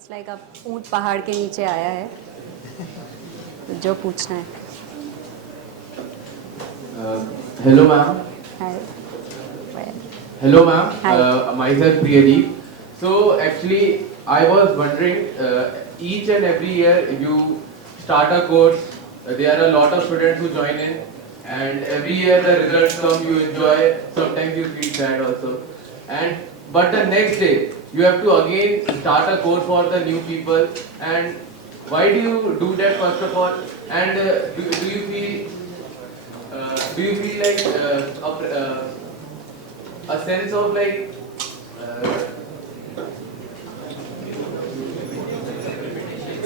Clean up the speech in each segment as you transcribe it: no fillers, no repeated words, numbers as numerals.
It's like अब ऊंट पहाड़ के नीचे आया है, तो जो पूछना है। Hello, ma'am. Hi. Hello, ma'am. Hi. Myself Priyadeep. So actually, I was wondering, each and every year you start a course, there are a lot of students who join in, and every year the results come, you enjoy. Sometimes you feel sad also, and but the next day you have to again start a course for the new people. And why do you do that first of all? And do you feel like a sense of like uh,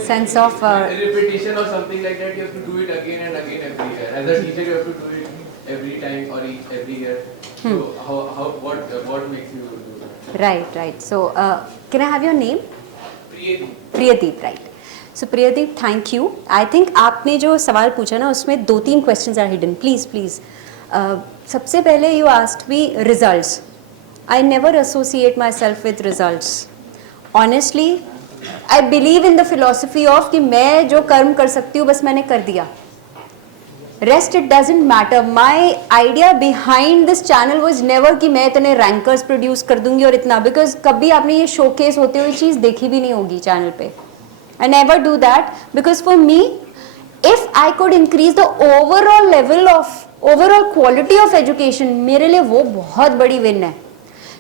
sense of repetition or something like that? You have to do it again and again every year. As a teacher, you have to do it every time or every year. So what makes you do that? Right so can I have your name? Priyati. Priyadeep, right. So Priyadeep, thank you. I think आपने जो सवाल पूछा ना उसमें 2-3 questions are hidden. Please सबसे पहले you asked me results. I never associate my self with results. Honestly I believe in the philosophy of कि मैं जो कर्म कर सकती हूँ बस मैंने कर दिया, rest it doesn't matter. My idea behind this channel was never कि मैं इतने रैंकर्स प्रोड्यूस कर दूंगी और इतना, बिकॉज कभी आपने ये शोकेस होते हुए चीज़ देखी भी नहीं होगी चैनल पे। I never do that because for me if I could increase the overall level of overall quality of education, मेरे लिए वो बहुत बड़ी विन है।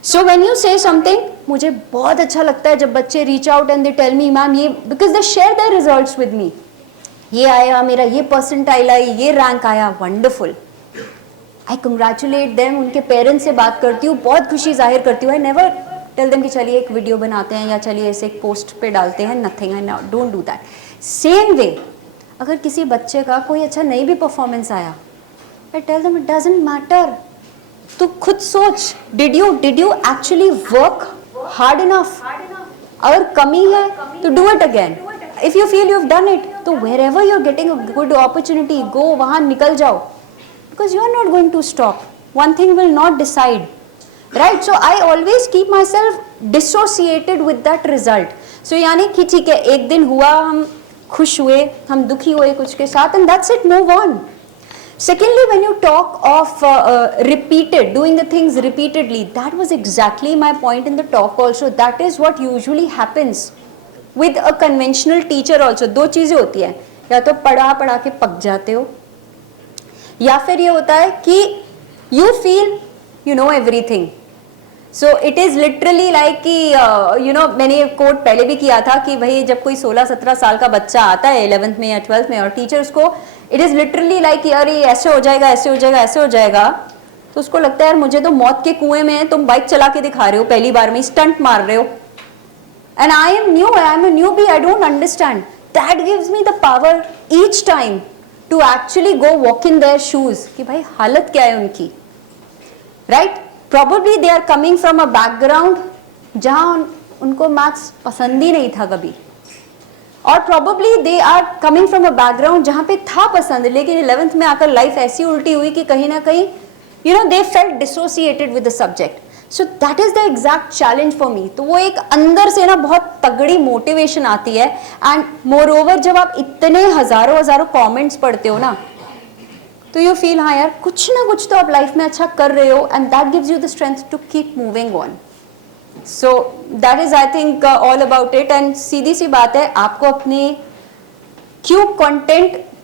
So when you say something, मुझे बहुत अच्छा लगता है जब बच्चे reach out and they tell me ma'am ये, because they share their results with me, ये आया मेरा, ये परसेंटाइल आई, ये रैंक आया, वंडरफुल। आई कंग्रेचुलेट देम, उनके पेरेंट्स से बात करती हूँ, बहुत खुशी जाहिर करती हूँ। आई नेवर टेल देम कि चलिए एक वीडियो बनाते हैं या चलिए ऐसे एक पोस्ट पे डालते हैं, nothing, I don't do that. Same way अगर किसी बच्चे का कोई अच्छा नहीं भी परफॉर्मेंस आया, I tell them it doesn't matter. तू खुद सोच, did you actually work hard enough? अगर कमी है तो do it again. If you feel you have done it, तो wherever you are getting a good opportunity, go, वहां निकल जाओ, because you are not going to stop. One thing will not decide, right? So I always keep myself dissociated with that result. सो यानी कि ठीक है, एक दिन हुआ, हम खुश हुए, हम दुखी हुए कुछ के साथ, and that's it, move on. Secondly, when you talk of repeated, doing the things repeatedly, that was exactly my point in the talk also. That is what usually happens with a conventional teacher also. दो चीज़ें होती हैं, या तो पढ़ा के पक जाते हो, या फिर ये होता है कि you feel you know everything. So it is literally like कि मैंने ये कोट पहले भी किया था कि भाई जब कोई 16-17 साल का बच्चा आता है 11th में या 12th में, और टीचर उसको, इट इज़ लिटरली लाइक कि यार ये ऐसे हो जाएगा, ऐसे हो जाएगा, ऐसे हो जाएगा, तो उसको लगता है यार मुझे तो मौत के कुएं में तुम बाइक चला के दिखा रहे हो, पहली बार में स्टंट मार रहे हो, and I am a newbie, I don't understand. That gives me the power each time to actually go walk in their shoes कि भाई हालत क्या है उनकी, right? Probably they are coming from a background जहाँ उनको मैथ्स पसंद ही नहीं था कभी, और probably they are coming from a background जहाँ पे था पसंद, लेकिन 11th में आकर लाइफ ऐसी उल्टी हुई कि कहीं ना कहीं they felt dissociated with the subject. So that is the exact challenge for me. तो वो एक अंदर से ना बहुत तगड़ी मोटिवेशन आती है, एंड मोर ओवर जब आप इतने हजारों कमेंट्स पढ़ते हो ना, तो यू फील हाँ यार कुछ ना कुछ तो आप लाइफ में अच्छा कर रहे हो, and that gives you the strength to keep moving on. So that is I think all about it. And सीधी सी बात है, आपको अपने क्यों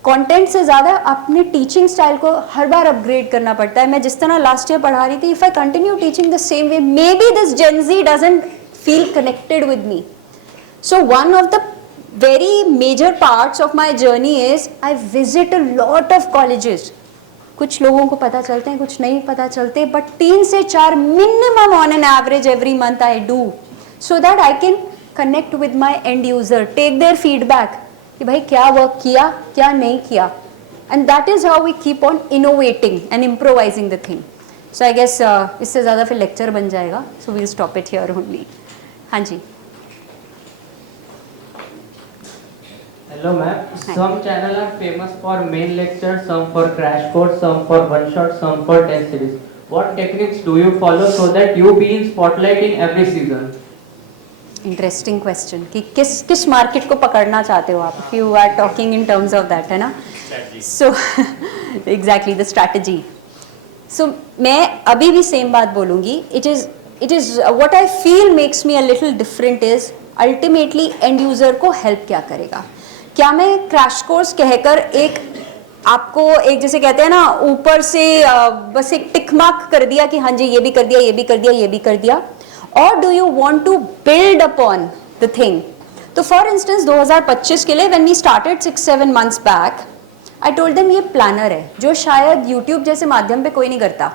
कंटेंट से ज़्यादा अपने टीचिंग स्टाइल को हर बार अपग्रेड करना पड़ता है। मैं जिस तरह लास्ट ईयर पढ़ा रही थी, if I continue teaching the same way, maybe this Gen Z doesn't feel connected with me. So one of the very major parts of my journey is I visit a lot of colleges. कुछ लोगों को पता चलते हैं, कुछ नहीं पता चलते, बट 3 से 4 minimum on an average every month I do, so that I can connect with my end user, take their feedback कि भाई क्या वर्क किया, क्या नहीं किया, and that is how we keep on innovating and improvising the thing. So I guess इससे ज़्यादा फिर लेक्चर बन जाएगा, so we'll stop it here only. हाँ जी। Hello ma'am. Some channel are famous for main lectures, some for crash course, some for one shot, some for test series. What techniques do you follow so that you be in spotlight in every season? Interesting question कि किस market को पकड़ना चाहते हो आप, if you are talking in terms of that, है ना? So exactly the strategy. So मैं अभी भी सेम बात बोलूँगी. It is what I feel makes me a little different is ultimately end user को हेल्प क्या करेगा. क्या मैं क्रैश कोर्स कहकर एक आपको एक जैसे कहते हैं ना ऊपर से बस एक टिक मार्क कर दिया कि हाँ जी ये भी कर दिया, ये भी कर दिया, ये भी कर दिया, और do you want to build upon the thing. तो फॉर इंस्टेंस 2025 के लिए when we started 6-7 months back, I told them ये प्लानर है जो शायद यूट्यूब जैसे माध्यम पे कोई नहीं करता.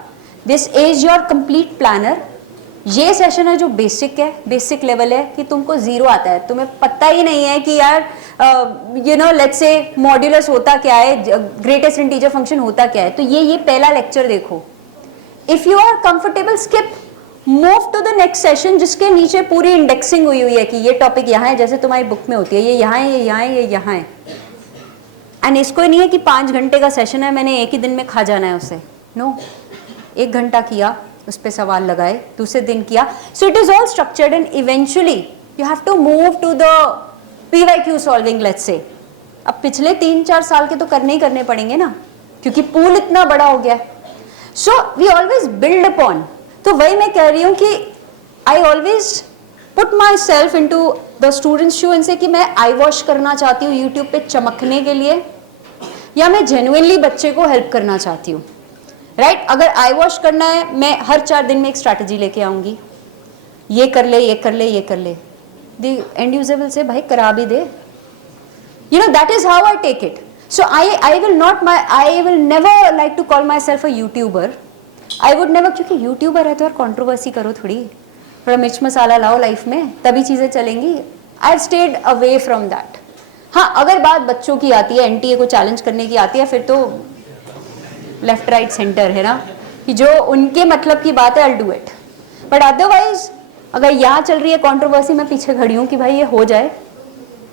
This is your complete planner. ये सेशन है जो बेसिक है, बेसिक लेवल है कि तुमको जीरो आता है, तुम्हें पता ही नहीं है कि यार you know let's say modulus होता क्या है, ग्रेटेस्ट इंटीजर फंक्शन होता क्या है. तो ये पहला लेक्चर देखो. If you are comfortable skip, move to the next session जिसके नीचे पूरी इंडेक्सिंग हुई है कि ये टॉपिक यहाँ है, जैसे तुम्हारी बुक में होती है, ये यहाँ है, ये यहाँ है, ये यहाँ है. एंड इसको नहीं है कि 5 घंटे का सेशन है, मैंने एक ही दिन में खा जाना है उसे. नो, 1 घंटा किया, उस पर सवाल लगाए, दूसरे दिन किया. So it is all structured and eventually you have to move to the PYQ solving. Let's say अब पिछले 3-4 साल के तो करने ही करने पड़ेंगे ना, क्योंकि पूल इतना बड़ा हो गया. So we always build upon. तो वही मैं कह रही हूँ कि I always put myself into the students shoe इनसे कि मैं आई वॉश करना चाहती हूँ यूट्यूब पे चमकने के लिए, या मैं जेन्युइनली बच्चे को हेल्प करना चाहती हूँ. राइट अगर आई वॉश करना है, मैं हर 4 दिन में एक स्ट्रैटेजी लेके आऊंगी, ये कर ले, ये कर ले, ये कर ले. The end user will say भाई करा भी दे. You know that is how I take it. So I will never like to call myself a YouTuber. I would never, क्योंकि यूट्यूबर है तो यार कॉन्ट्रोवर्सी करो थोड़ी, थोड़ा मिर्च मसाला लाओ लाइफ में, तभी चीज़ें चलेंगी. I have stayed away from that. हाँ अगर बात बच्चों की आती है, NTA को चैलेंज करने की आती है, फिर तो लेफ्ट राइट सेंटर है ना, कि जो उनके मतलब की बात है I do it. But otherwise अगर यहाँ चल रही है कंट्रोवर्सी, मैं पीछे खड़ी हूँ कि भाई ये हो जाए,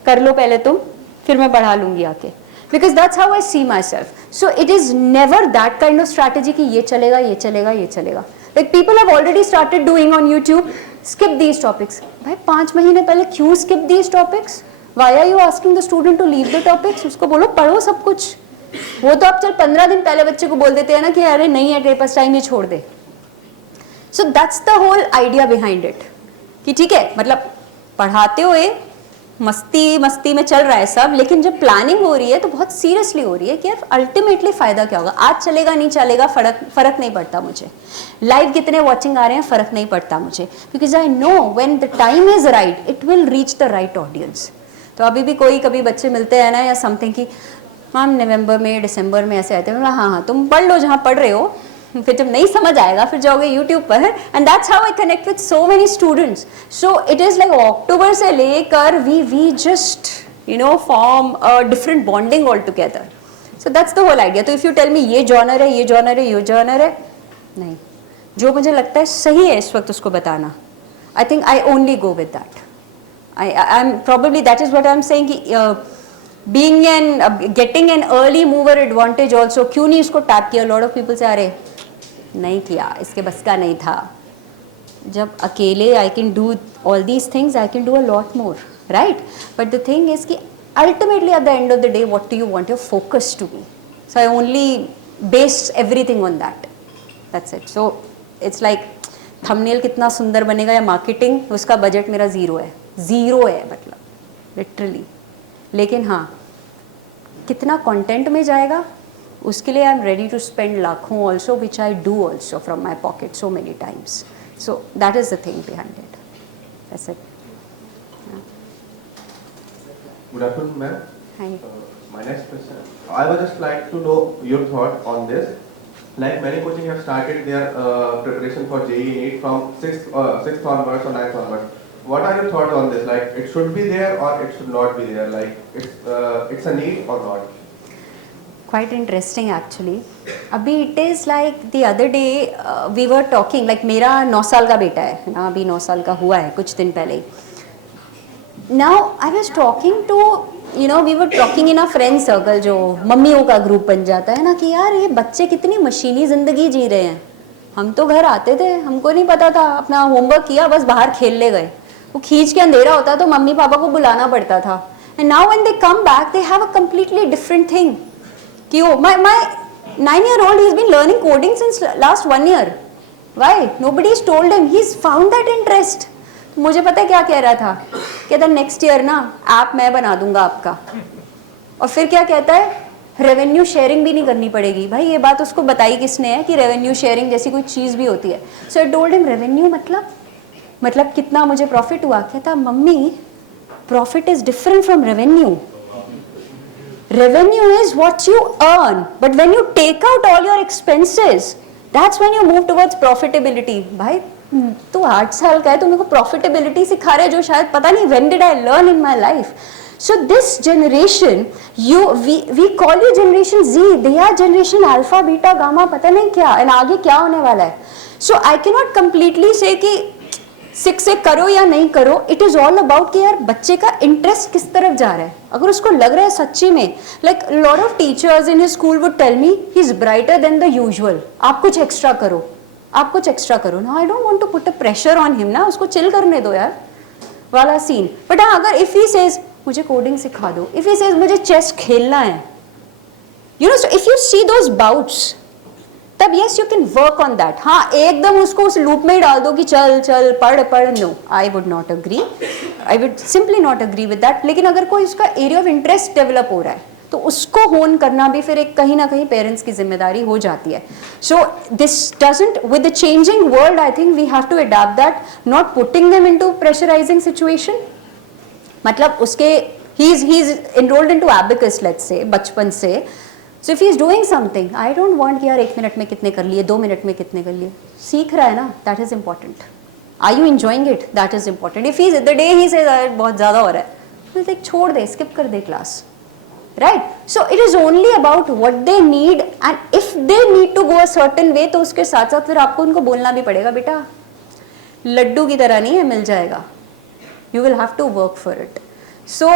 कर लो पहले तुम, फिर मैं बढ़ा लूंगी आके. Because that's how I see myself. So it is never that kind of strategy कि ये चलेगा, ये चलेगा, ये चलेगा. Like people have already started doing on YouTube, skip these topics. भाई 5 महीने पहले क्यों skip these topics? Why are you asking the student to leave the topics? उसको बोलो पढ़ो सब कुछ. वो तो आप चल 15 दिन पहले बच्चे को बोल देते हैं ना कि अरे नहीं है तेरे पास टाइम, ये छोड़ दे. So that's the whole idea behind it कि ठीक है, मतलब पढ़ाते हुए मस्ती मस्ती में चल रहा है सब, लेकिन जब प्लानिंग हो रही है तो बहुत सीरियसली हो रही है कि यार अल्टीमेटली फायदा क्या होगा. आज चलेगा नहीं चलेगा फर्क नहीं पड़ता मुझे, लाइव कितने वॉचिंग आ रहे हैं फर्क नहीं पड़ता मुझे, because I know when the time is right it will reach the right audience. तो अभी भी कोई कभी बच्चे मिलते हैं ना या समथिंग कि मैम नवंबर में दिसंबर में ऐसे आते हैं, हाँ हाँ तुम पढ़ लो जहाँ पढ़ रहे हो, फिर जब नहीं समझ आएगा फिर जाओगे यूट्यूब पर. And that's how I connect with so many students. So it is like October से लेकर we just you know form a different bonding all together. So that's the whole idea. तो इफ यू टेल मी ये genre है, ये genre है, ये genre है, नहीं, जो मुझे लगता है सही है इस वक्त उसको बताना. I think I only go with that. I am probably that is what I am saying कि being getting an early mover advantage also, क्यों नहीं इसको टैप किया. लॉट ऑफ पीपल से अरे नहीं किया, इसके बस का नहीं था. जब अकेले I can do all these things, I can do a lot more, right. But the thing is कि ultimately at the end of the day what do you want your focus to be. So I only based everything on that. That's it. So it's like thumbnail कितना सुंदर बनेगा या marketing, उसका budget मेरा zero है मतलब literally. लेकिन हाँ कितना कंटेंट में जाएगा उसके लिए I am ready to spend लाखों also, which I do also from my pocket so many times. So that is the thing behind it. That's it. Good afternoon, ma'am. Hi. My next question, I would just like to know your thought on this. Like many coaching have started their preparation for JEE NEET from 6th onwards or 9th onwards. What are your thoughts on this? Like it should be there or it should not be there? Like it's a need or not? Quite interesting actually. अभी it is like the other day we were talking, like मेरा 9 साल का बेटा है ना, अभी 9 साल का हुआ है कुछ दिन पहले. Now I was talking to, you know, we were talking in a friend circle, जो मम्मियों का ग्रुप बन जाता है ना, कि यार ये बच्चे कितनी मशीनी ज़िंदगी जी रहे हैं. हम तो घर आते थे, हमको नहीं पता था, अपना होमवर्क किया बस बाहर खेलने गए. वो खींच के अंधेरा होता तो मम्मी पापा को बुलाना पड़ता था. And now when they come back, they have a completely different thing. कि oh, my 9-year-old, he's been learning coding since last 1 year. Why? Nobody's told him. He's found that interest. मुझे पता है क्या कह रहा था, कहता नेक्स्ट ईयर ना ऐप मैं बना दूंगा आपका. और फिर क्या कहता है, रेवेन्यू शेयरिंग भी नहीं करनी पड़ेगी. भाई ये बात उसको बताई किसने है कि रेवेन्यू शेयरिंग जैसी कोई चीज़ भी होती है. सो आई टोल्ड हिम रेवेन्यू मतलब कितना मुझे प्रॉफिट हुआ. कहता mummy profit is different from revenue. Revenue is what you earn, but when you take out all your expenses, that's when you move towards profitability. भाई तू 8 साल का है, तू मेरे को profitability सिखा रहे जो शायद पता नहीं when did I learn in my life. So this generation, we call you generation Z, they are generation alpha, beta, gamma, पता नहीं क्या, and आगे क्या होने वाला है. So I cannot completely say कि 6 से करो या नहीं करो. इट इज ऑल अबाउट कि यार बच्चे का इंटरेस्ट किस तरफ जा रहा है. अगर उसको लग रहा है सच्ची में, like lot of teachers in his school would tell me he is brighter than the usual, आप कुछ एक्स्ट्रा करो, आप कुछ एक्स्ट्रा करो. ना I don't want to put a pressure on him, ना उसको चिल करने दो यार वाला सीन. बट हाँ, अगर इफ ही सेज मुझे कोडिंग सिखा दो, इफ ही सेज मुझे चेस खेलना है, you know, so if you see those bouts, तब yes you can work on that. हाँ, एकदम उसको उस लूप में ही डाल दो कि चल चल पढ़, no, I would not agree, I would simply not agree with that. लेकिन अगर कोई उसका एरिया ऑफ इंटरेस्ट डेवलप हो रहा है तो उसको होन करना भी फिर एक कहीं ना कहीं पेरेंट्स की जिम्मेदारी हो जाती है. So this doesn't, with the changing world, I think we have to adopt that, not putting them into pressurizing situation. मतलब उसके he is enrolled into abacus, let's say बचपन से. So if he is doing something, I don't want कि यार 1 minute में कितने कर लिए, 2 मिनट में कितने कर लिए. सीख रहा है ना, that is important. Are you enjoying it? That is important. If he's the day he says बहुत ज़्यादा हो रहा है, तो like छोड़ दे, skip कर दे class, right? So it is only about what they need, and if they need to go a certain way, तो उसके साथ साथ फिर आपको उनको बोलना भी पड़ेगा, बेटा लड्डू की तरह नहीं है, मिल जाएगा. You will have to work for it. So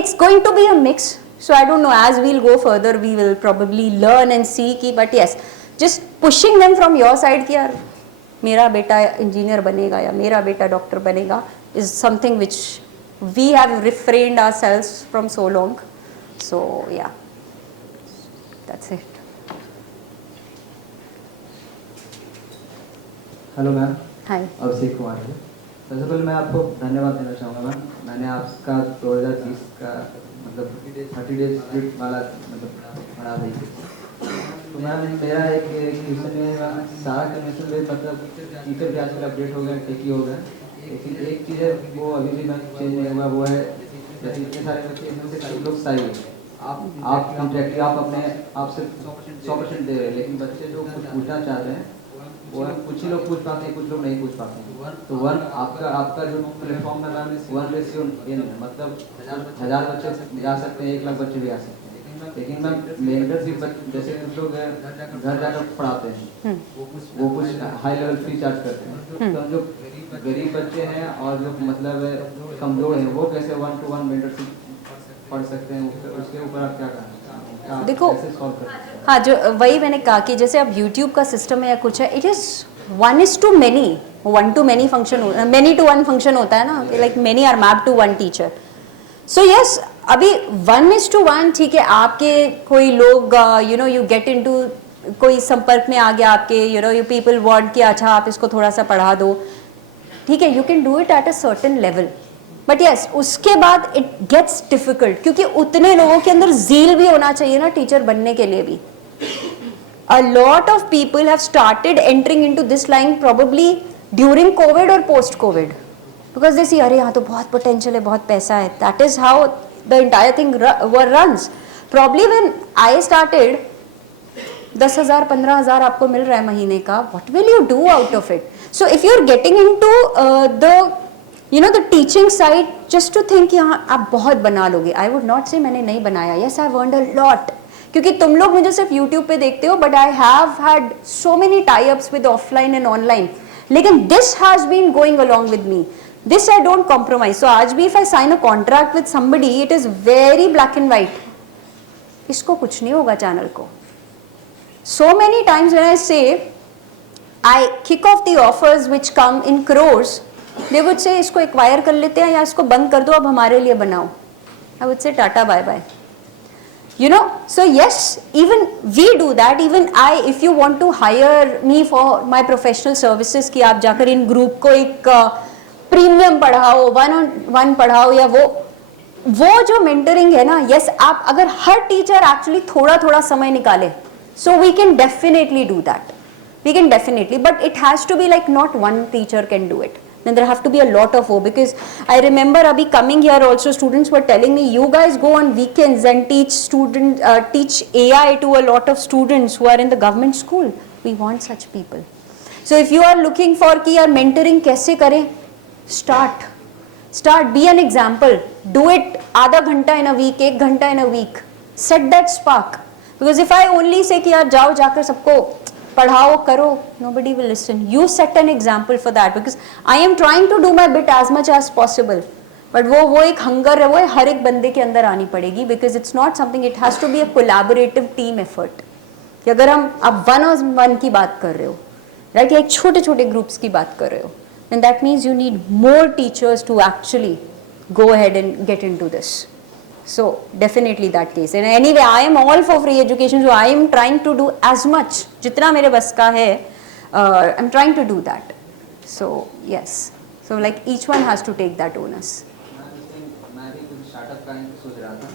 it's going to be a mix. So I don't know, as we'll go further, we will probably learn and see, but yes, just pushing them from your side कि यार मेरा बेटा engineer बनेगा या मेरा बेटा doctor बनेगा is something which we have refrained ourselves from so long. So yeah, that's it. Hello ma'am. Hi. Abhishek Kumar है. सबसे पहले मैं आपको धन्यवाद देना चाहूँगा मैम. मैंने आपका 2020 का मतलब 30 डेज स्प्लिट वाला मतलब पढ़ा रही थी. तो मैम मेरा एक क्वेश्चन है, सारा कन्वेंशन में मतलब टीचर भी आजकल अपडेट हो गया, टेकी हो गया, लेकिन एक चीज़ है वो अभी भी मैं चेंज नहीं हुआ, वो है जैसे इतने सारे बच्चे इनमें से कई लोग सही है, आप इंटरेक्टिव, आप अपने आप से 100% दे रहे हैं, लेकिन बच्चे जो कुछ पूछना चाह रहे हैं वो कुछ ही लोग पूछ पाते हैं, कुछ लोग नहीं पूछ पाते हैं. तो आपका जो प्लेटफॉर्म है मैम 1:n है, मतलब 1000 बच्चे जा सकते हैं, 1 लाख बच्चे भी आ सकते हैं. लेकिन मैम मेंटरशिप जैसे कुछ लोग घर जाकर पढ़ाते हैं, वो कुछ हाई लेवल फी चार्ज करते हैं. तो जो गरीब बच्चे हैं और जो मतलब कमजोर हैं, वो कैसे 1-to-1 मेंटरशिप पढ़ सकते हैं, उसके ऊपर आप क्या कहना चाहते हैं? देखो, हाँ, जो वही मैंने कहा कि जैसे अब YouTube का सिस्टम है या कुछ है, it is 1:many, 1-to-many function, many-to-1 function होता है ना, like many are map to 1 teacher. So yes, अभी 1:1 ठीक है, आपके कोई लोग you know you get into, कोई संपर्क में आ गया आपके, you know you people want कि अच्छा आप इसको थोड़ा सा पढ़ा दो, ठीक है, you can do it at a certain level. But yes, उसके बाद इट गेट्स डिफिकल्ट, क्योंकि उतने लोगों के अंदर ज़ील भी होना चाहिए ना टीचर बनने के लिए भी. A lot of people have started entering into this line probably during COVID or post-COVID, because they see, अरे यहाँ तो बहुत potential है, बहुत पैसा है. That is how the entire thing runs. Probably when I started, 10,000 15,000 आपको मिल रहा है महीने का. What will you do out of it? So if you're getting into the teaching side, just to think कि हाँ आप बहुत बना लोगे, I would not say मैंने नहीं बनाया. Yes, I've earned a lot. क्योंकि तुम लोग मुझे सिर्फ YouTube पे देखते हो, but I have had so many tie ups with offline and online. लेकिन this has been going along with me, this I don't compromise. So आज भी if I sign a contract with somebody, it is very black and white. इसको कुछ नहीं होगा channel को. So many times when I say I kick off the offers which come in crores, they would say इसको acquire कर लेते हैं या इसको बंद कर दो, अब हमारे लिए बनाओ. I would say tata bye bye. You know, so yes, even we do that. Even I, if you want to hire me for my professional services, कि आप जाकर इन ग्रुप को एक प्रीमियम पढ़ाओ, 1-on-1 पढ़ाओ, या वो जो मेंटरिंग है ना, yes, आप अगर हर टीचर एक्चुअली थोड़ा थोड़ा समय निकाले, so we can definitely do that. We can definitely, but it has to be like not one teacher can do it. Then there have to be a lot of work, because I remember abhi coming here also students were telling me, you guys go on weekends and teach AI to a lot of students who are in the government school. We want such people. So if you are looking for कि यार mentoring कैसे करें, start, be an example, do it आधा घंटा in a week, 1 घंटा in a week, set that spark. Because if I only say कि यार जाओ जाकर सबको पढ़ाओ करो, nobody will listen. You set an example for that, because I am trying to do my bit as much as possible. But वो एक hunger है, वो हर एक बंदे के अंदर आनी पड़ेगी, because it's not something, it has to be a collaborative team effort. कि अगर हम आप 1-on-1 की बात कर रहे हो, राइट, या एक छोटे छोटे ग्रुप्स की बात कर रहे हो, then that means you need more teachers to actually go ahead and get into this. So definitely that case. And anyway, I am all for free education, so I am trying to do as much जितना मेरे बस का है, I'm trying to do that. So yes, so like each one has to take that onus. मैं भी कुछ startup का सोच रहा था.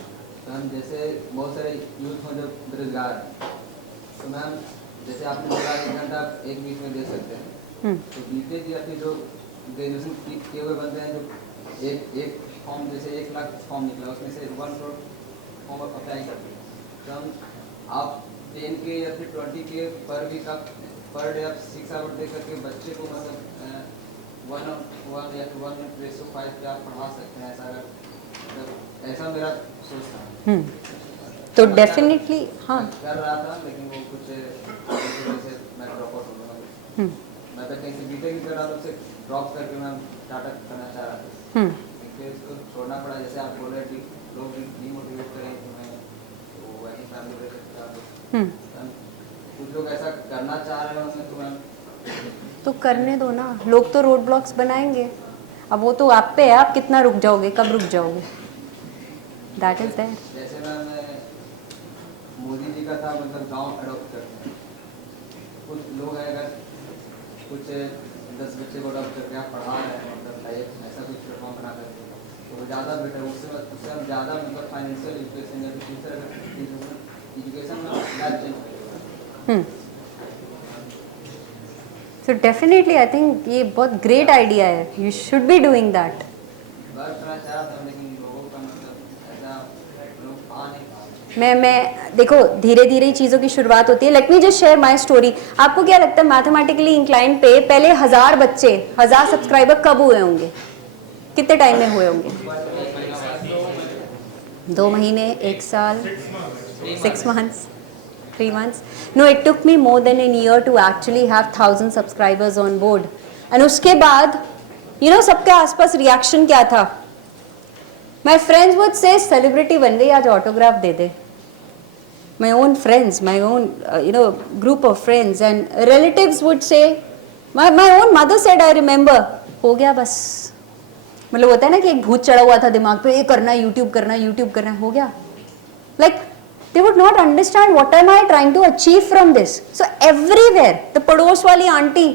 तो हम जैसे बहुत सारे यूथ हो जो बेरोजगार, तो मैम जैसे आपने बोला 1 घंटा एक वीक में दे सकते हैं, तो बीटेक या फिर जो ग्रेजुएशन किए हुए बंदे हैं, जो एक फॉर्म, जैसे 1 लाख फॉर्म निकला, उसमें से 1 करोड़ फॉर्म अप्लाई करते हैं, तो हम आप 10 के या फिर 20 के पर वीक आप पर डे आप 6 आवर दे करके बच्चे को मतलब 1-on-1 या 1:5 पे आप पढ़ा सकते हैं. ऐसा मेरा सोच था. तो डेफिनेटली हाँ कर रहा था, लेकिन वो कुछ जैसे मैं ड्रॉप आउट हो गया. मैं तो कहीं से बीटेक भी कर रहा था, उससे ड्रॉप करके मैं टाटा करना चाह रहा था, फिर इसको छोड़ना पड़ा. जैसे आप बोल रहे हैं कि लोग डीमोटिवेट करें तुम्हें, तो वही फैमिली प्रेशर था. कुछ लोग ऐसा करना चाह रहे होंगे, तो मैं तो करने दो ना, लोग तो रोड ब्लॉक्स बनाएंगे, अब वो तो आप पे है, आप कितना रुक जाओगे, कब रुक जाओगे, दैट इज देयर. जैसे मैं मोदी जी का था, मतलब गांव अडॉप्ट करते हैं, कुछ लोग हैं अगर कुछ 10 बच्चे को अडॉप्ट करके आप पढ़ा रहे हैं, मतलब लाइक ऐसा कुछ प्लेटफॉर्म बना करके, तो ज़्यादा बेटर, उससे हम ज़्यादा मतलब फाइनेंशियल एजुकेशन या फिर फ्यूचर एजुकेशन में लाइफ चेंज करेगा. So definitely I think ये बहुत great idea है, you should be doing that. बात करना चाह रहा था, लेकिन लोगों का मतलब ऐसा लोग आ नहीं पा रहे. मैं देखो धीरे धीरे ही चीज़ों की शुरुआत होती है. Let me just share my story. आपको क्या लगता है मैथमेटिकली इंक्लाइन पे पहले 1000 बच्चे 1000 सब्सक्राइबर कब हुए होंगे, कितने टाइम में हुए होंगे? 2 महीने, 1 साल, 6 months, 3 months? No, it took me more than a year to actually have 1000 subscribers on board. And उसके बाद you know सबके आसपास रिएक्शन क्या था? My friends would say celebrity बन गई, आज autograph they they. My own friends, my own group of friends and relatives would say, my own mother said, I remember, हो गया बस. मतलब होता है ना कि एक भूत चढ़ा हुआ था दिमाग पे, ये करना है, यूट्यूब करना है, यूट्यूब करना है, हो गया. Like they would not understand what am I trying to achieve from this. So everywhere the पड़ोस वाली aunty,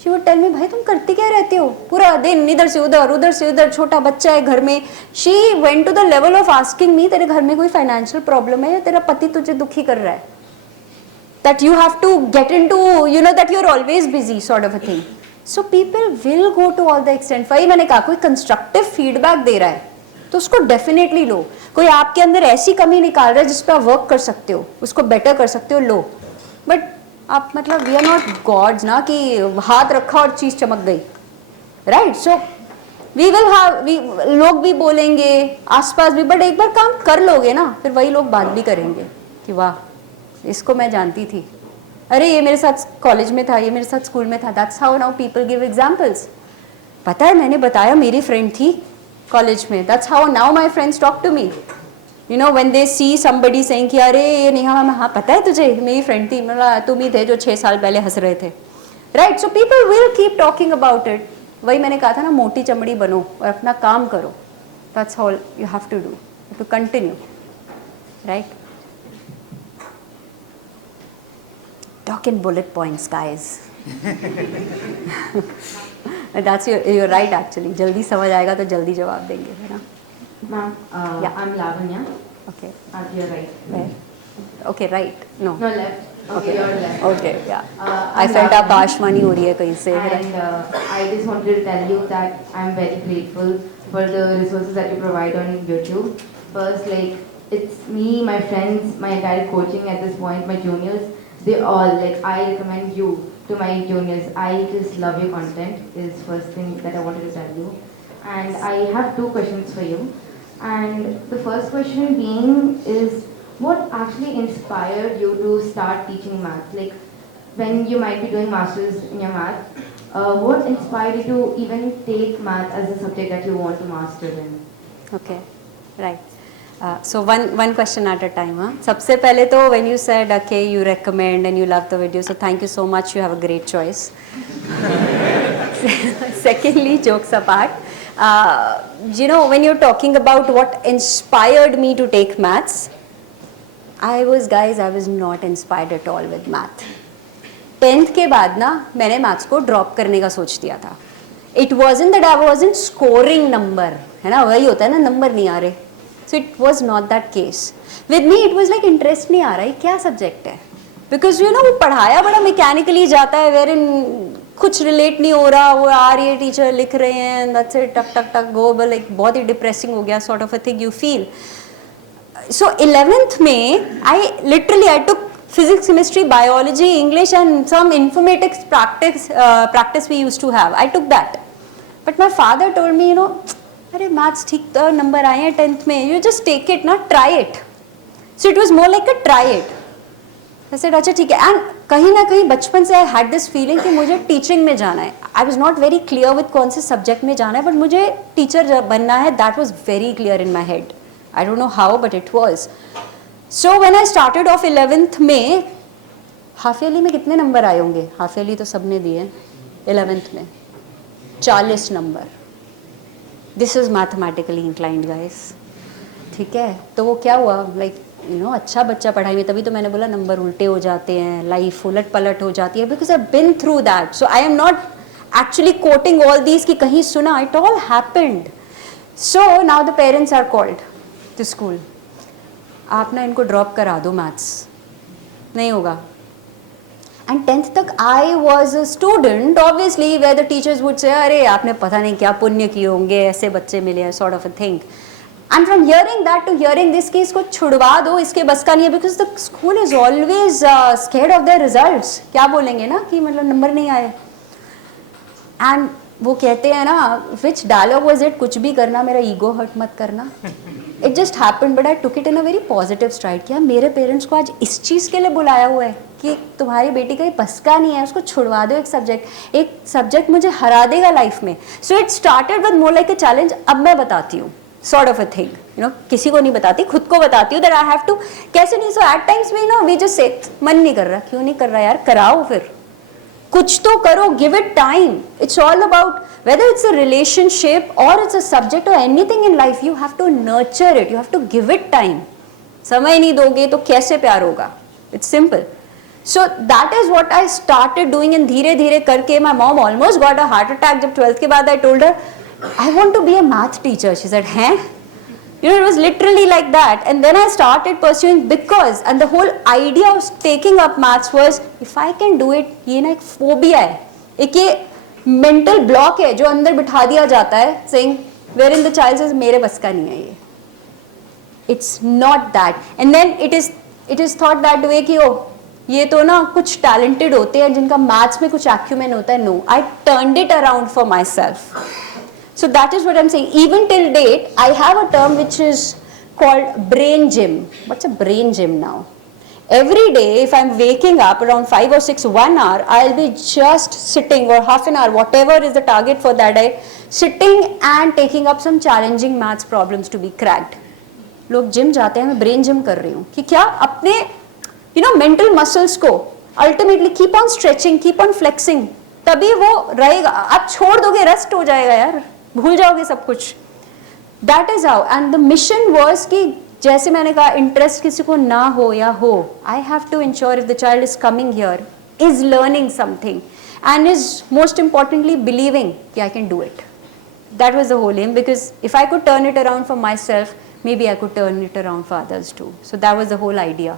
she would tell me, भाई तुम करती क्या रहती हो पूरा दिन, इधर से उधर, छोटा बच्चा है घर में. She went to the level of asking me, तेरे घर में कोई फाइनेंशियल प्रॉब्लम है या तेरा पति तुझे दुखी कर रहा है, that you have to get into, that you're always busy sort of a thing. So people will go to all the extent. वही मैंने कहा, कोई कंस्ट्रक्टिव फीडबैक दे रहा है तो उसको डेफिनेटली लो. कोई आपके अंदर ऐसी कमी निकाल रहा है जिस पर आप वर्क कर सकते हो, उसको बेटर कर सकते हो, लो. बट आप मतलब वी आर नॉट गॉड्स ना कि हाथ रखा और चीज चमक गई, right? So we will have, लोग भी बोलेंगे आसपास भी, बट एक बार काम कर लोगे ना, फिर वही लोग बात भी करेंगे कि वाह इसको मैं जानती थी, अरे ये मेरे साथ कॉलेज में था, ये मेरे साथ स्कूल में था. That's how now people give examples. पता है मैंने बताया मेरी फ्रेंड थी कॉलेज में. That's how now my friends talk to me. when they see somebody saying कि अरे ये नेहा मैम, हाँ पता है तुझे मेरी फ्रेंड थी, मतलब तुम ही थे जो 6 साल पहले हंस रहे थे, right? So people will keep talking about it. वही मैंने कहा था ना, मोटी चमड़ी बनो और अपना काम करो. That's all you have to do. You have to continue, right? Talk in bullet points, guys. That's you're right actually. जल्दी समझ आएगा तो जल्दी जवाब देंगे, है ना? Ma'am, Yeah. I'm Lavanya. Okay. At your right. Where? Okay, right. No. No, left. Okay, your left. Okay, yeah. I I'm felt आप Lavanya. आशमानी हो रही है कहीं से. And I just wanted to tell you that I'm very grateful for the resources that you provide on YouTube. First, like, it's me, my friends, my entire coaching at this point, my juniors, they all, like, I recommend you to my juniors. I just love your content, is first thing that I wanted to tell you. And I have 2 questions for you. And the first question being is, what actually inspired you to start teaching math? Like, when you might be doing masters in your math, what inspired you to even take math as a subject that you want to master in? Okay, right. So one question at a time. Huh? सबसे पहले तो when you said okay you recommend and you love the video, so thank you so much. You have a great choice. Secondly, jokes apart, you know, when you're talking about what inspired me to take maths, I was not inspired at all with math. 10th के बाद ना मैंने maths को drop करने का सोच दिया था. It wasn't that I wasn't scoring number, है ना, वही होता है ना, नंबर नहीं आ रहे. So it was not that case. With me it was like interest नहीं आ रहा है, क्या सब्जेक्ट है, because you know वो पढ़ाया बड़ा mechanically जाता है, wherein कुछ relate नहीं हो रहा, वो आ रही है टीचर लिख रहे हैं, that's it, टक टक टक go, but like बहुत ही depressing हो गया, sort of a thing you feel. So 11th में I took physics, chemistry, biology, English and some informatics practice we used to have. I took that. But my father told me, you know, अरे maths ठीक तो number आए हैं 10th में, you just take it ना, try it. So it was more like a try it. I said अच्छा ठीक है. And कहीं ना कहीं बचपन से I had this feeling कि मुझे teaching में जाना है. I was not very clear with कौन से subject में जाना है, but मुझे teacher बनना है. That was very clear in my head. I don't know how, but it was. So when I started off 11th में, हाफ ईयरली में कितने नंबर आए होंगे? हाफ ईयरली तो सबने दिए. 11th में 40 number. This is mathematically inclined guys. ठीक है, तो वो क्या हुआ, like you know, अच्छा बच्चा पढ़ाई में, तभी तो मैंने बोला नंबर उल्टे हो जाते हैं, लाइफ उलट पलट हो जाती है, because I've been through that. So I am not actually quoting all these कि कहीं सुना, it all happened. So now the parents are called to school. आप ना इनको ड्रॉप करा दो मैथ्स, नहीं होगा. एंड 10th तक I was a student obviously where the teachers would say अरे आपने पता नहीं क्या पुण्य किए होंगे, ऐसे बच्चे मिले हैं, sort of a thing. And from hearing that to hearing this कि इसको छुड़वा दो, इसके बस का नहीं है, because the school is always scared of their results. क्या बोलेंगे ना कि मतलब नंबर नहीं आए. एंड वो कहते हैं ना, विच डायलॉग वॉज इट, कुछ भी करना मेरा ईगो हर्ट मत करना. It just happened, but I took it in a very positive STRIDE. क्या मेरे पेरेंट्स को आज इस चीज़ के लिए बुलाया हुआ है कि तुम्हारी बेटी का ये बस का नहीं है, उसको छुड़वा दो एक सब्जेक्ट मुझे हरा देगा लाइफ में. So it started with more like a challenge. अब मैं बताती हूँ, sort of a thing, you know, किसी को नहीं बताती, खुद को बताती हूँ दैट आई हैव टू. कैसे नहीं, so at times we know we just say मन नहीं कर रहा, क्यों नहीं कर रहा यार, कराओ फिर, कुछ तो करो, give it time. It's all about whether it's a relationship or it's a subject or anything in life, you have to nurture it, you have to give it time. समय नहीं दोगे तो कैसे प्यार होगा? It's simple. So that is what I started doing, and धीरे धीरे करके my mom almost got a heart attack जब 12th के बाद I told her I want to be a math teacher. She said, हैं? You know, it was literally like that. And then I started pursuing, because and the whole idea of taking up maths was if I can do it, ये ना एक phobia है, एक ये mental block है जो अंदर बिठा दिया जाता है, saying where in the child says मेरे बस का नहीं है ये. It's not that. And then it is thought that way कि ओ ये तो ना कुछ टैलेंटेड होते हैं जिनका मैथ्स में कुछ एक्यूमेन होता है. No, I turned it around for myself. So that is what I am saying. Even till date I have a term which is called brain gym. What's a brain gym now? Every day, if I'm waking up around 5 or 6, 1 hour, I'll be just sitting, or half an hour, whatever is the target for that day, sitting and taking up some challenging maths problems to be cracked. लोग gym जाते हैं, मैं brain gym कर रही हूँ कि क्या अपने mental muscles को ultimately keep on stretching, keep on flexing, तभी वो रहेगा. आप छोड़ दोगे रस्ट हो जाएगा यार, भूल जाओगे सब कुछ. That is how. And the mission was कि जैसे मैंने कहा, इंटरेस्ट किसी को ना हो या हो, I have to ensure if the child is coming here, is learning something and is most importantly believing that I can do it. That was the whole aim, because if I could turn it around for myself, maybe I could turn it around for others too. So that was the whole idea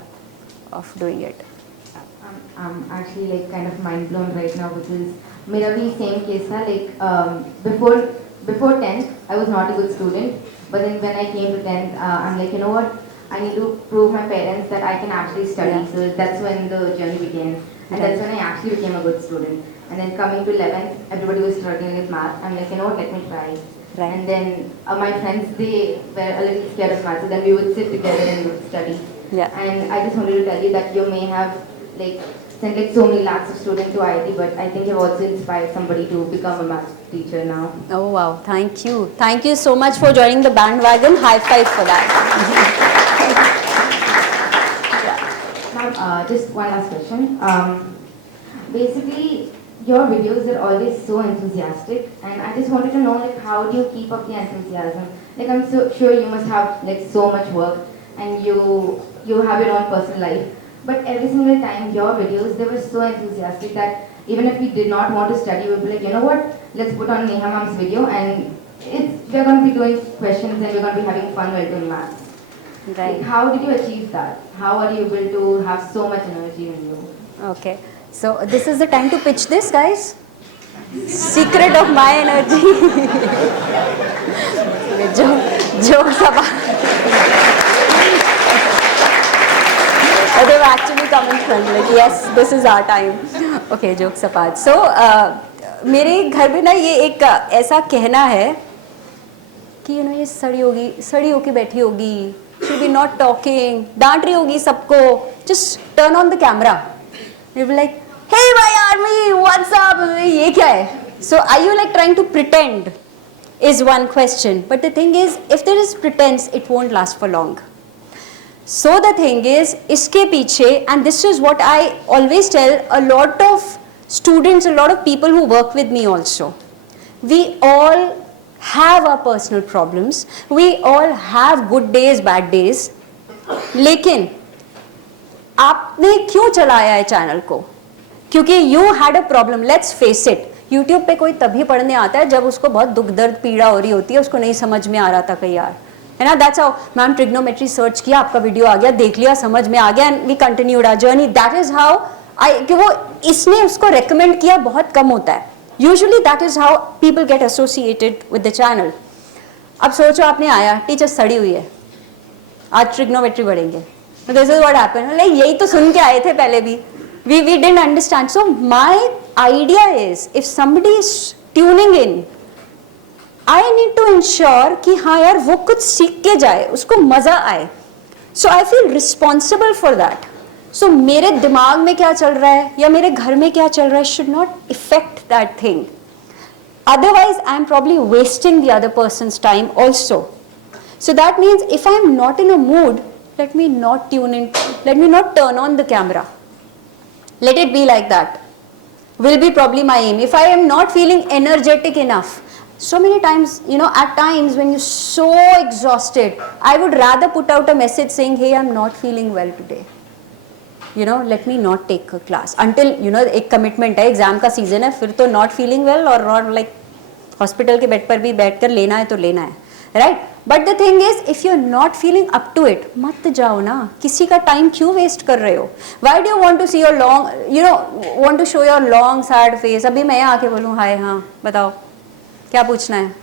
of doing it. I'm actually like kind of mind blown right now, because मेरा भी same case था. Like before 10th I was not a good student, but then when I came to 10th I'm like, you know what, I need to prove my parents that I can actually study. So that's when the journey began, and that's when I actually became a good student. And then coming to 11th, everybody was struggling with math. I'm like, you know what, let me try. Right. And then my friends, they were a little scared of math, so then we would sit together and would study. Yeah. And I just wanted to tell you that you may have like sent like so many lakhs of students to IIT, but I think you've also inspired somebody to become a math teacher now. Oh wow, thank you. Thank you so much for joining the bandwagon. High five for that. Ma'am, just one last question. Basically, your videos are always so enthusiastic, and I just wanted to know, like, how do you keep up the enthusiasm? Like, I'm so sure you must have like so much work, and you have your own personal life. But every single time your videos, they were so enthusiastic that even if we did not want to study, we would be like, you know what, let's put on Neha ma'am's video, and we're going to be doing questions and we're going to be having fun while doing maths. Right. Like, how did you achieve that? How are you able to have so much energy in you? Okay. So this is the time to pitch this, guys. Secret of my energy. Jokes about. They've actually come in front, like, yes, this is our time. Okay, jokes apart. So मेरे घर में ना ये एक ऐसा कहना है कि ये सड़ी होगी बैठी होगी, she'll be not talking, डांट रही होगी सबको, just turn on the camera. You'll be like, hey my army, what's up? ये क्या है? So are you like trying to pretend? Is one question. But the thing is, if there is pretense, it won't last for long. So the thing is, इसके पीछे, and this is what I always tell a lot of students, a lot of people who work with me also. We all have our personal problems. We all have good days, bad days. लेकिन आपने क्यों चलाया है channel को? क्योंकि you had a problem. Let's face it, YouTube पे कोई तभी पढ़ने आता है जब उसको बहुत दुख दर्द पीड़ा हो रही होती है, उसको नहीं समझ में आ रहा था कई यार, है ना. That's how. Ma'am trigonometry search किया, आपका वीडियो आ गया, देख लिया, समझ में आ गया, and we continued our journey. That is how I, कि वो इसने उसको रेकमेंड किया बहुत कम होता है. Usually that is how people get associated with the channel. अब सोचो आपने आया, टीचर सड़ी हुई है, आज ट्रिग्नोमेट्री पढ़ेंगे, this is what happened. Like यही तो सुन के आए थे पहले भी. We didn't understand. So my idea is, if somebody is tuning in, I need to ensure कि हाँ यार वो कुछ सीख के जाए, उसको मजा आए. So I feel responsible for that. So मेरे दिमाग में क्या चल रहा है या मेरे घर में क्या चल रहा है should not affect that thing. Otherwise, I am probably wasting the other person's time also. So that means if I am not in a mood, let me not tune in. Let me not turn on the camera. Let it be like that. Will be probably my aim. If I am not feeling energetic enough, so many times, at times when you're so exhausted, I would rather put out a message saying, hey, I'm not feeling well today. Let me not take a class. Until, एक commitment है, exam का season है, फिर तो not feeling well or not like hospital के bed पर भी बैठ कर लेना है तो लेना है. Right? But the thing is, if you're not feeling up to it, मत जाओ ना. किसी का time क्यों waste कर रहे हो? Why do you want to see your long, want to show your long sad face? अभी मैं आके बोलूँ हाय, हाँ बताओ क्या पूछना है?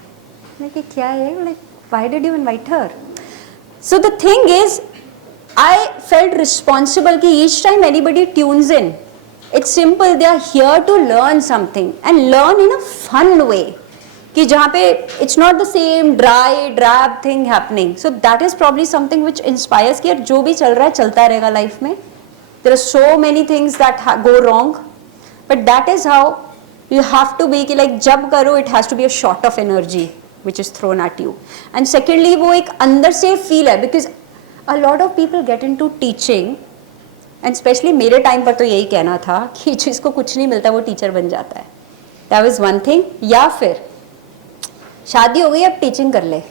like क्या है? like why did you invite her? So the thing is, I felt responsible कि each time anybody tunes in, it's simple. They are here to learn something and learn in a fun way. कि जहाँ पे it's not the same dry drab thing happening. So that is probably something which inspires कि जो भी चल रहा है चलता रहेगा लाइफ में. There are so many things that go wrong, but that is how you have to be कि like जब करो it has to be a shot of energy which is thrown at you. And secondly वो एक अंदर से feel है, because a lot of people get into teaching, and especially मेरे time पर तो यही कहना था कि जिसको कुछ नहीं मिलता वो टीचर बन जाता है. That was one thing. या फिर शादी हो गई, अब टीचिंग कर ले,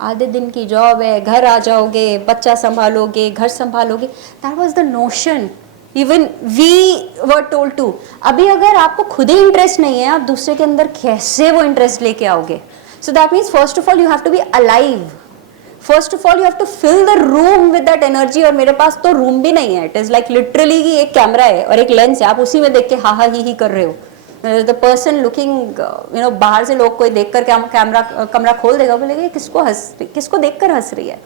आधे दिन की जॉब है, घर आ जाओगे, बच्चा संभालोगे, घर संभालोगे. That was the notion even we were told to. अभी अगर आपको खुद ही इंटरेस्ट नहीं है, आप दूसरे के अंदर कैसे वो इंटरेस्ट लेके आओगे? So that means first of all you have to be alive. First of all you have to fill the room with that energy. और मेरे पास तो रूम भी नहीं है, इट इज लाइक लिटरली कि एक कैमरा है और एक लेंस है, आप उसी में देख के हा हा ही कर रहे हो. The person looking you know, बाहर से लोग कोई देखकर कमरा खोल देगा, बोलेगा किसको देखकर हंस रही है,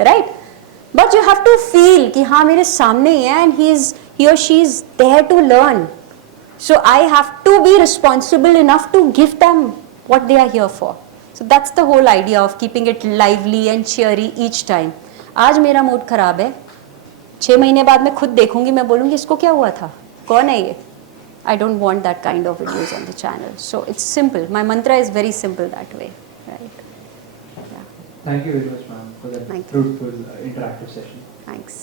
right? But you have to feel कि हाँ मेरे सामने ही है, and he or she is there to learn. So I have to be responsible enough to give them what they are here for. So that's the whole idea of keeping it lively and cheery each time. आज मेरा mood खराब है, 6 महीने बाद मैं खुद देखूंगी, मैं बोलूंगी इसको क्या हुआ था, कौन है ये? I don't want that kind of videos on the channel. So it's simple. My mantra is very simple that way, right? Yeah. Thank you very much, ma'am, for that Thank you. fruitful interactive session. Thanks.